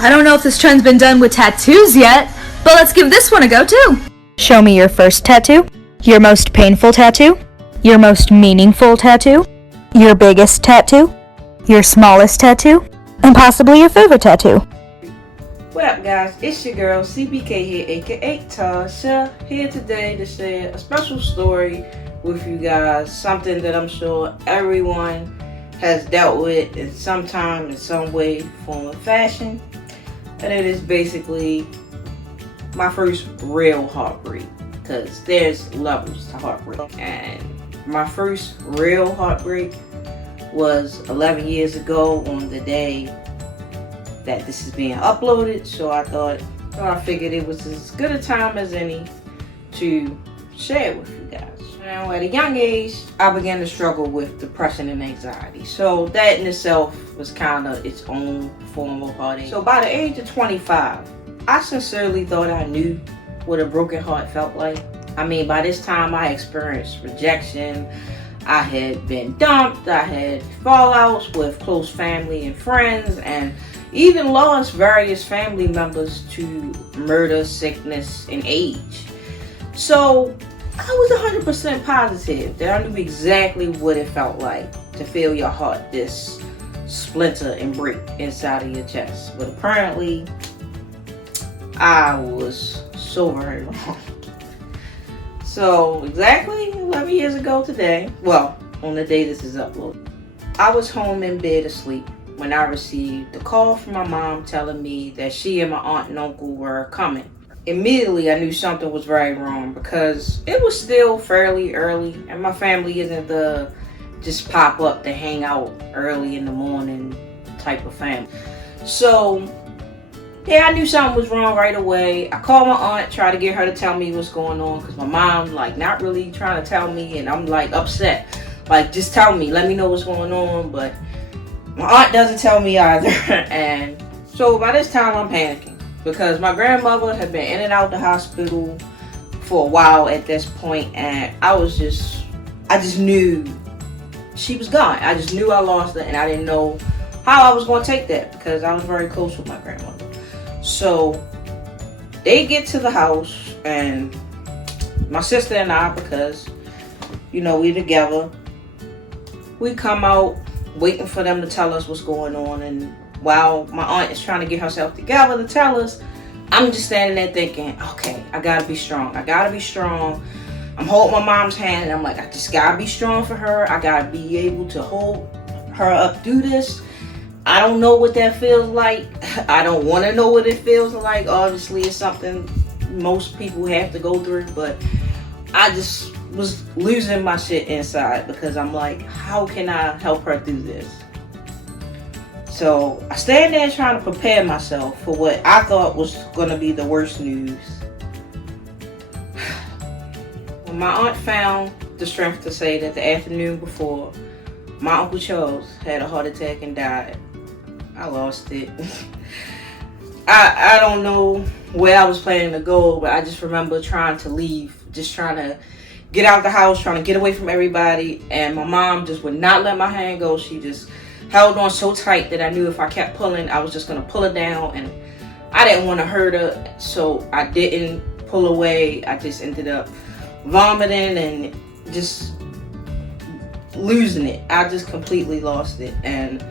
I don't know if this trend's been done with tattoos yet, but let's give this one a go too. Show me your first tattoo, your most painful tattoo, your most meaningful tattoo, your biggest tattoo, your smallest tattoo, and possibly your favorite tattoo. What up, guys? It's your girl CBK here, aka Tasha, here today to share a special story with you guys. Something that I'm sure everyone has dealt with in some time, in some way, form, or fashion. And it is basically my first real heartbreak, because there's levels to heartbreak. And my first real heartbreak was 11 years ago on the day that this is being uploaded. So I figured it was as good a time as any to share it with you guys. Now, at a young age, I began to struggle with depression and anxiety. So that in itself was kind of its own form of heartache. So by the age of 25, I sincerely thought I knew what a broken heart felt like. I mean, by this time I experienced rejection. I had been dumped. I had fallouts with close family and friends, and even lost various family members to murder, sickness, and age. So I was 100% positive that I knew exactly what it felt like to feel your heart this splinter and break inside of your chest. But apparently, I was so very wrong. So exactly 11 years ago today, well, on the day this is uploaded, I was home in bed asleep when I received a call from my mom telling me that she and my aunt and uncle were coming. Immediately, I knew something was very wrong because it was still fairly early, and my family isn't the just pop up to hang out early in the morning type of family. So, yeah, I knew something was wrong right away. I called my aunt, tried to get her to tell me what's going on, because my mom, not really trying to tell me, and I'm, upset. Just tell me, let me know what's going on, but my aunt doesn't tell me either. And so by this time, I'm panicking, because my grandmother had been in and out the hospital for a while at this point, and I just knew she was gone. I just knew I lost her, and I didn't know how I was going to take that, because I was very close with my grandmother. So they get to the house, and my sister and I, because, we together, we come out waiting for them to tell us what's going on. And while my aunt is trying to get herself together to tell us, I'm just standing there thinking, okay, I gotta be strong. I gotta be strong. I'm holding my mom's hand, and I'm like, I just gotta be strong for her. I gotta be able to hold her up through this. I don't know what that feels like. I don't want to know what it feels like. Obviously, it's something most people have to go through, but I just was losing my shit inside, because I'm like, how can I help her through this? So I stand there trying to prepare myself for what I thought was going to be the worst news. When my aunt found the strength to say that the afternoon before, my Uncle Charles had a heart attack and died, I lost it. I don't know where I was planning to go, but I just remember trying to leave, just trying to get out the house, trying to get away from everybody, and my mom just would not let my hand go. She just held on so tight that I knew if I kept pulling, I was just going to pull her down, and I didn't want to hurt her, so I didn't pull away. I just ended up vomiting and just losing it. I just completely lost it. And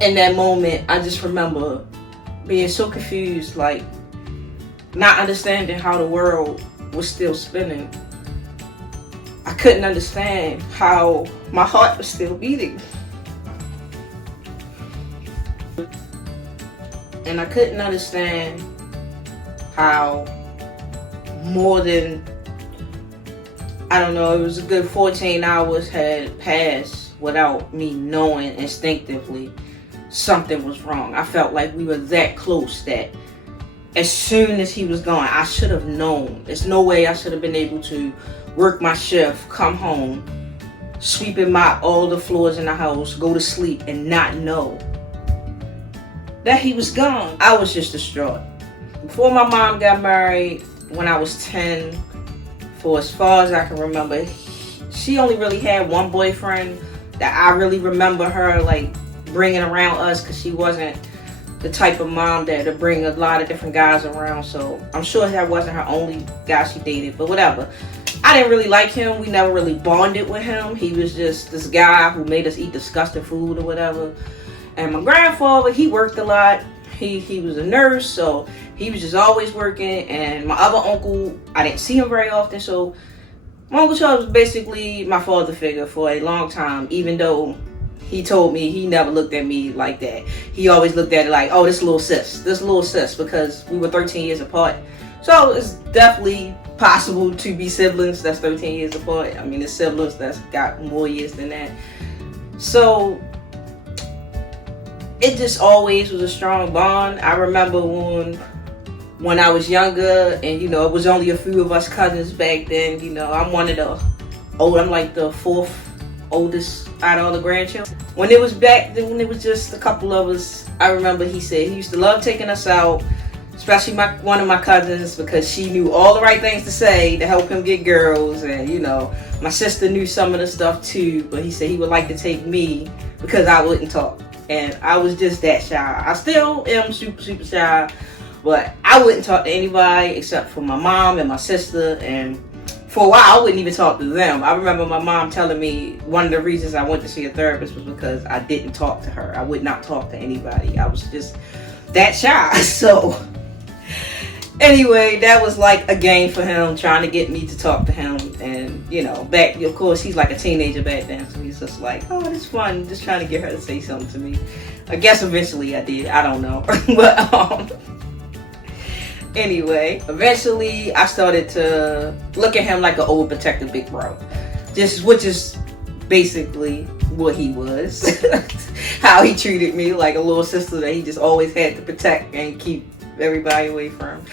in that moment, I just remember being so confused, not understanding how the world was still spinning. I couldn't understand how my heart was still beating. And I couldn't understand how more than, it was a good 14 hours had passed without me knowing instinctively something was wrong. I felt like we were that close that as soon as he was gone, I should have known. There's no way I should have been able to work my shift, come home, sweep and mop all the floors in the house, go to sleep, and not know that he was gone. I was just distraught. Before my mom got married, when I was 10, for as far as I can remember, she only really had one boyfriend that I really remember her bringing around us, because she wasn't the type of mom that would bring a lot of different guys around. So I'm sure that wasn't her only guy she dated, but whatever. I didn't really like him. We never really bonded with him. He was just this guy who made us eat disgusting food or whatever. And my grandfather, he worked a lot. He was a nurse, so he was just always working. And my other uncle, I didn't see him very often. So my Uncle Charles was basically my father figure for a long time, even though he told me he never looked at me like that. He always looked at it like, oh, this little sis, because we were 13 years apart. So it's definitely possible to be siblings that's 13 years apart. I mean, there's siblings that's got more years than that. So it just always was a strong bond. I remember when I was younger, and you know, it was only a few of us cousins back then. You know, I'm like the fourth oldest out of all the grandchildren. When it was just a couple of us, I remember he said he used to love taking us out, especially one of my cousins, because she knew all the right things to say to help him get girls. And you know, my sister knew some of the stuff too, but he said he would like to take me because I wouldn't talk. And I was just that shy. I still am super, super shy, but I wouldn't talk to anybody except for my mom and my sister. And for a while, I wouldn't even talk to them. I remember my mom telling me one of the reasons I went to see a therapist was because I didn't talk to her. I would not talk to anybody. I was just that shy. So anyway, that was like a game for him, trying to get me to talk to him. And you know, of course, he's like a teenager back then, so he's just like, oh, it's fun, just trying to get her to say something to me. I guess eventually I did. I don't know. But anyway, eventually I started to look at him like an overprotective big bro, which is basically what he was. How he treated me like a little sister that he just always had to protect and keep everybody away from.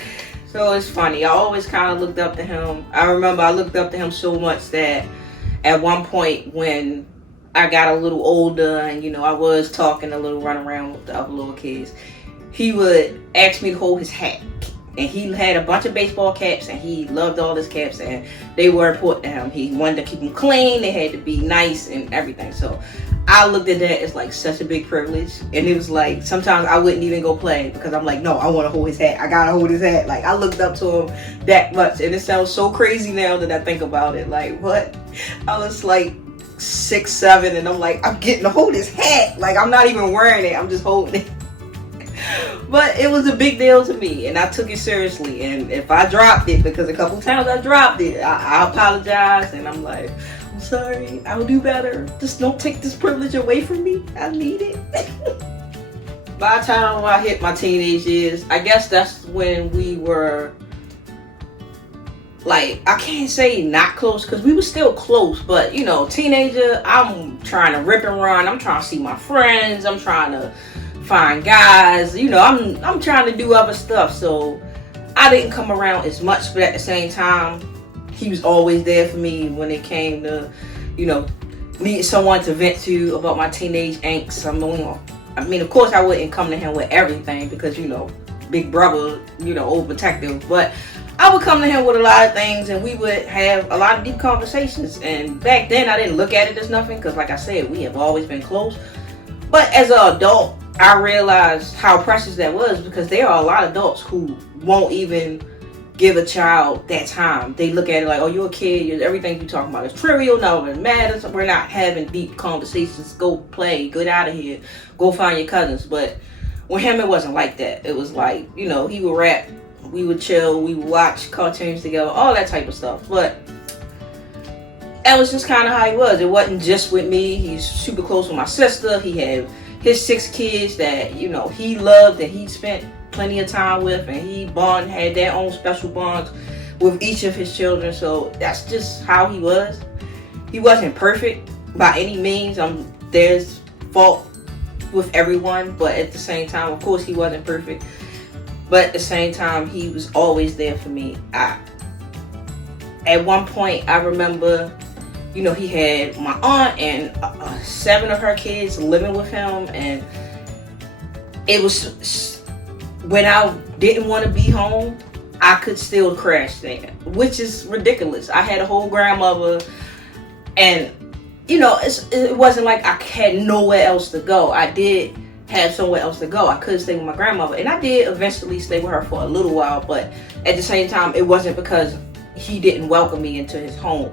So it's funny, I always kind of looked up to him. I remember I looked up to him so much that at one point when I got a little older and you know, I was talking a little, run around with the other little kids, he would ask me to hold his hat. And he had a bunch of baseball caps, and he loved all his caps, and they were important to him. He wanted to keep them clean, they had to be nice and everything. So I looked at that as like such a big privilege. And it was like, sometimes I wouldn't even go play because I'm like, no, I want to hold his hat. I gotta hold his hat. Like, I looked up to him that much. And it sounds so crazy now that I think about it. Like, what? I was like 6, 7, and I'm like, I'm getting to hold his hat. Like, I'm not even wearing it, I'm just holding it. But it was a big deal to me, and I took it seriously. And if I dropped it, because a couple times I dropped it, I apologize, and I'm like, I'm sorry, I'll do better. Just don't take this privilege away from me. I need it. By the time I hit my teenage years, I guess that's when we were, like, I can't say not close, because we were still close, but you know, teenager, I'm trying to rip and run. I'm trying to see my friends. I'm trying to find guys, you know, I'm trying to do other stuff. So I didn't come around as much, but at the same time, he was always there for me when it came to, you know, needing someone to vent to about my teenage angst. I mean, of course, I wouldn't come to him with everything because, you know, big brother, you know, overprotective, but I would come to him with a lot of things, and we would have a lot of deep conversations. And back then, I didn't look at it as nothing because, like I said, we have always been close. But as an adult, I realized how precious that was, because there are a lot of adults who won't even give a child that time. They look at it like, oh, you're a kid, everything you're talking about is trivial, none of it matters, we're not having deep conversations, go play, get out of here, go find your cousins. But with him, it wasn't like that. It was like, you know, he would rap, we would chill, we would watch cartoons together, all that type of stuff. But that was just kind of how he was. It wasn't just with me. He's super close with my sister. He had his 6 kids that, you know, he loved, that he spent plenty of time with, and he had their own special bonds with each of his children. So that's just how he was. He wasn't perfect by any means. There's fault with everyone, but at the same time, of course, he wasn't perfect. But at the same time, he was always there for me. At one point, I remember, you know, he had my aunt and 7 of her kids living with him, and it was when I didn't want to be home, I could still crash there, which is ridiculous. I had a whole grandmother, and you know, it wasn't like I had nowhere else to go. I did have somewhere else to go. I could stay with my grandmother, and I did eventually stay with her for a little while, but at the same time, it wasn't because he didn't welcome me into his home.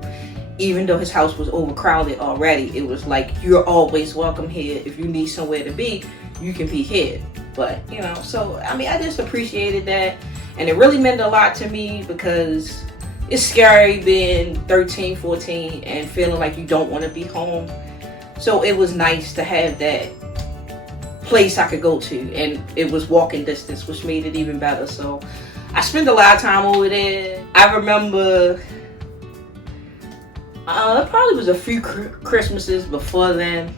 Even though his house was overcrowded already, it was like, you're always welcome here. If you need somewhere to be, you can be here. But, you know, so, I mean, I just appreciated that. And it really meant a lot to me because it's scary being 13, 14 and feeling like you don't want to be home. So it was nice to have that place I could go to. And it was walking distance, which made it even better. So I spent a lot of time over there. I remember... it probably was a few Christmases before then.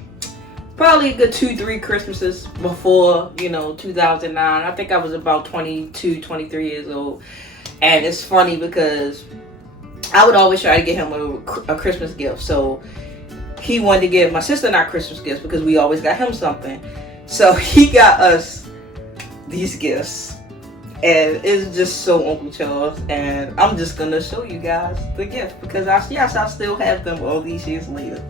Probably a good 2-3 Christmases before, you know, 2009. I think I was about 22, 23 years old. And it's funny because I would always try to get him a Christmas gift. So he wanted to give my sister and I Christmas gifts because we always got him something. So he got us these gifts. And it's just so Uncle Charles, and I'm just gonna show you guys the gift because I still have them all these years later.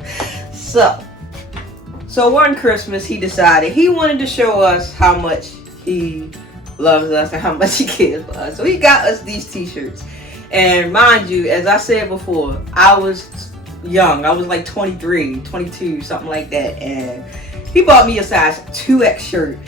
So one Christmas he decided he wanted to show us how much he loves us and how much he cares for us. So he got us these t-shirts. And mind you, as I said before, I was young. I was like 23, 22, something like that. And he bought me a size 2X shirt.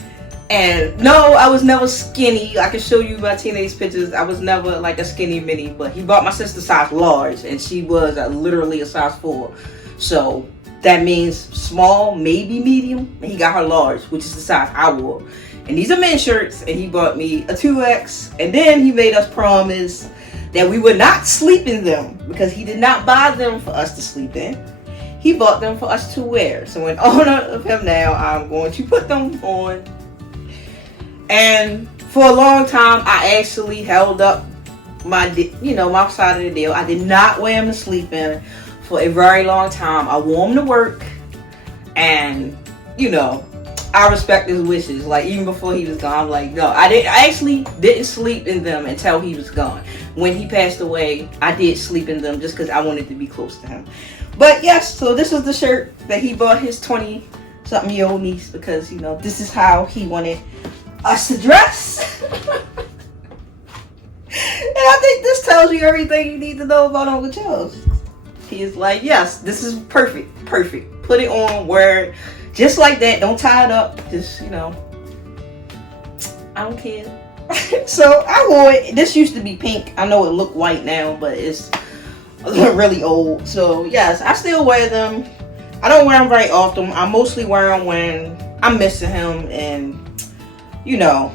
And no, I was never skinny. I can show you my teenage pictures. I was never like a skinny mini. But he bought my sister size large. And she was literally a size 4. So that means small, maybe medium. And he got her large, which is the size I wore. And these are men's shirts. And he bought me a 2X. And then he made us promise that we would not sleep in them. Because he did not buy them for us to sleep in. He bought them for us to wear. So in honor of him now, I'm going to put them on. And for a long time, I actually held up my side of the deal. I did not wear them to sleep in for a very long time. I wore them to work. And, you know, I respect his wishes. Like, even before he was gone, I'm like, no, I actually didn't sleep in them until he was gone. When he passed away, I did sleep in them just because I wanted to be close to him. But yes, so this was the shirt that he bought his 20-something-year-old niece because, you know, this is how he wanted us to dress. And I think this tells you everything you need to know about Uncle Charles. He is like, yes, this is perfect. Put it on, wear it just like that. Don't tie it up. Just, you know, I don't care. So I wore it. This used to be pink. I know it looked white now, but it's really old. So yes, I still wear them. I don't wear them very often. I mostly wear them when I'm missing him and, you know,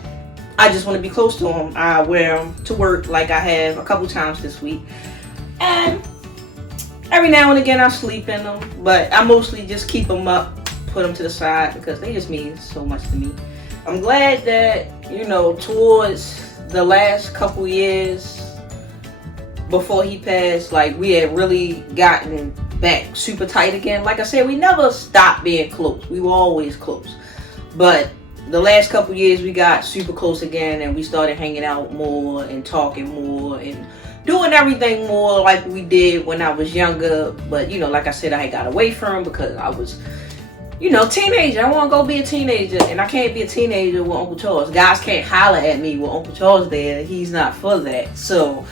I just want to be close to him. I wear them to work like I have a couple times this week. And every now and again I sleep in them. But I mostly just keep them up, put them to the side because they just mean so much to me. I'm glad that, you know, towards the last couple years before he passed, like, we had really gotten back super tight again. Like I said, we never stopped being close. We were always close. But the last couple years we got super close again and we started hanging out more and talking more and doing everything more like we did when I was younger. But, you know, like I said, I had got away from him because I was, you know, teenager. I want to go be a teenager and I can't be a teenager with Uncle Charles. Guys can't holler at me with Uncle Charles there. He's not for that. So,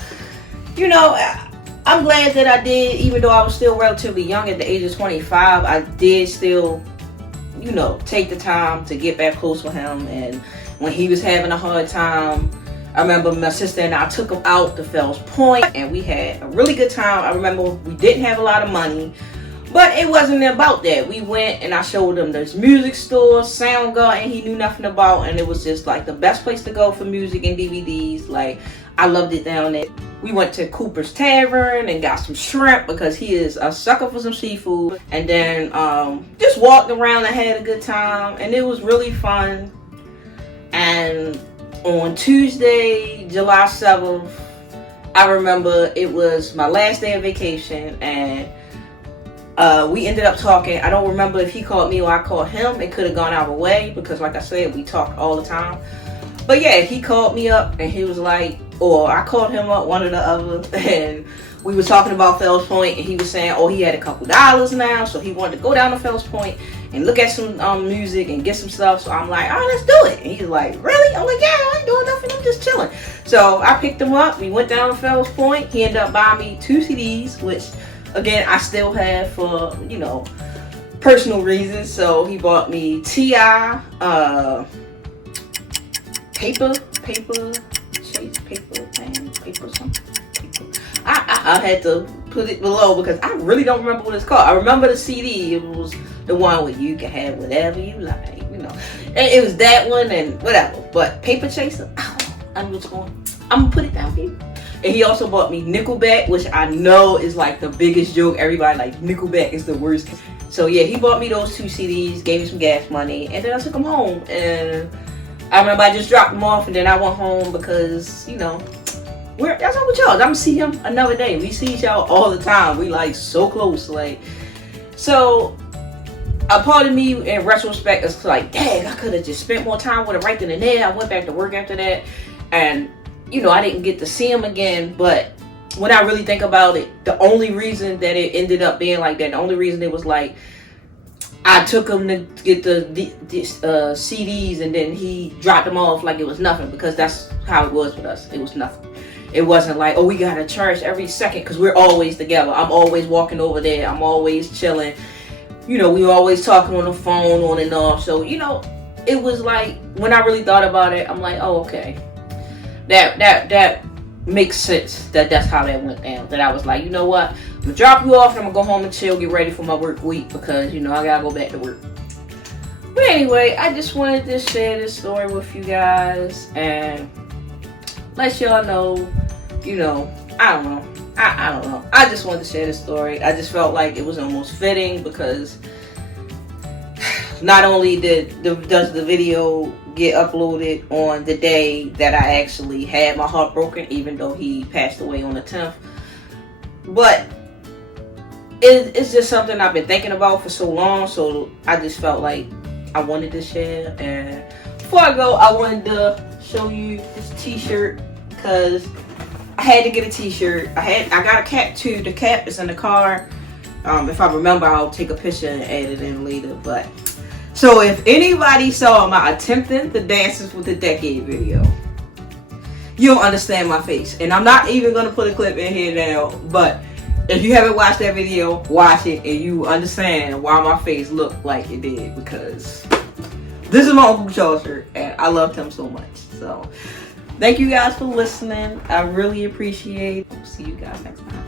you know, I'm glad that I did, even though I was still relatively young at the age of 25, I did still, you know, take the time to get back close with him. And when he was having a hard time, I remember my sister and I took him out to Fells Point and we had a really good time. I remember we didn't have a lot of money, but it wasn't about that. We went and I showed him this music store, Soundgarden, he knew nothing about, and it was just like the best place to go for music and DVDs. Like, I loved it down there. We went to Cooper's Tavern and got some shrimp because he is a sucker for some seafood. And then just walked around and had a good time. And it was really fun. And on Tuesday, July 7th, I remember it was my last day of vacation. And we ended up talking. I don't remember if he called me or I called him. It could have gone our way because, like I said, we talked all the time. But yeah, he called me up and he was like, or I called him up, one or the other, and we were talking about Fells Point, and he was saying, oh, he had a couple dollars now, so he wanted to go down to Fells Point and look at some music and get some stuff. So I'm like, all right, let's do it. And he's like, really? I'm like, yeah, I ain't doing nothing. I'm just chilling. So I picked him up. We went down to Fells Point. He ended up buying me 2 CDs, which again I still have for, you know, personal reasons. So he bought me T.I. Paper something. I had to put it below because I really don't remember what it's called. I remember the CD. It was the one where you can have whatever you like, you know. And it was that one and whatever. But Paper Chaser, I'm gonna put it down for you. And he also bought me Nickelback, which I know is like the biggest joke. Everybody like Nickelback is the worst. So yeah, he bought me those 2 CDs, gave me some gas money, and then I took them home. And I remember I just dropped them off, and then I went home because, you know, that's all with y'all. I'm gonna see him another day. We see each other all the time. We like so close, like. So a part of me in retrospect is like, dang, I could have just spent more time with him right then and there. I went back to work after that, and you know, I didn't get to see him again. But when I really think about it, the only reason that it ended up being like that, the only reason it was like, I took him to get the CDs and then he dropped them off like it was nothing, because that's how it was with us. It was nothing. It wasn't like, oh, we gotta cherish every second because we're always together. I'm always walking over there. I'm always chilling. You know, we were always talking on the phone on and off. So, you know, it was like, when I really thought about it, I'm like, oh, okay. That makes sense that's how that went down. That I was like, you know what? I'm gonna drop you off and I'm gonna go home and chill, get ready for my work week because, you know, I gotta go back to work. But anyway, I just wanted to share this story with you guys and let y'all know, you know, I don't know. I don't know. I just wanted to share this story. I just felt like it was almost fitting because not only does the video get uploaded on the day that I actually had my heart broken, even though he passed away on the 10th, but it's just something I've been thinking about for so long, so I just felt like I wanted to share. And before I go, I wanted to show you this t-shirt because I had to get a t-shirt. I got a cap too. The cap is in the car. If I remember, I'll take a picture and add it in later. But so if anybody saw my attempting the Dances with the Decade video, you'll understand my face. And I'm not even gonna put a clip in here now, but if you haven't watched that video, watch it and you understand why my face looked like it did, because this is my Uncle Charles shirt and I loved him so much. So thank you guys for listening. I really appreciate it. See you guys next time.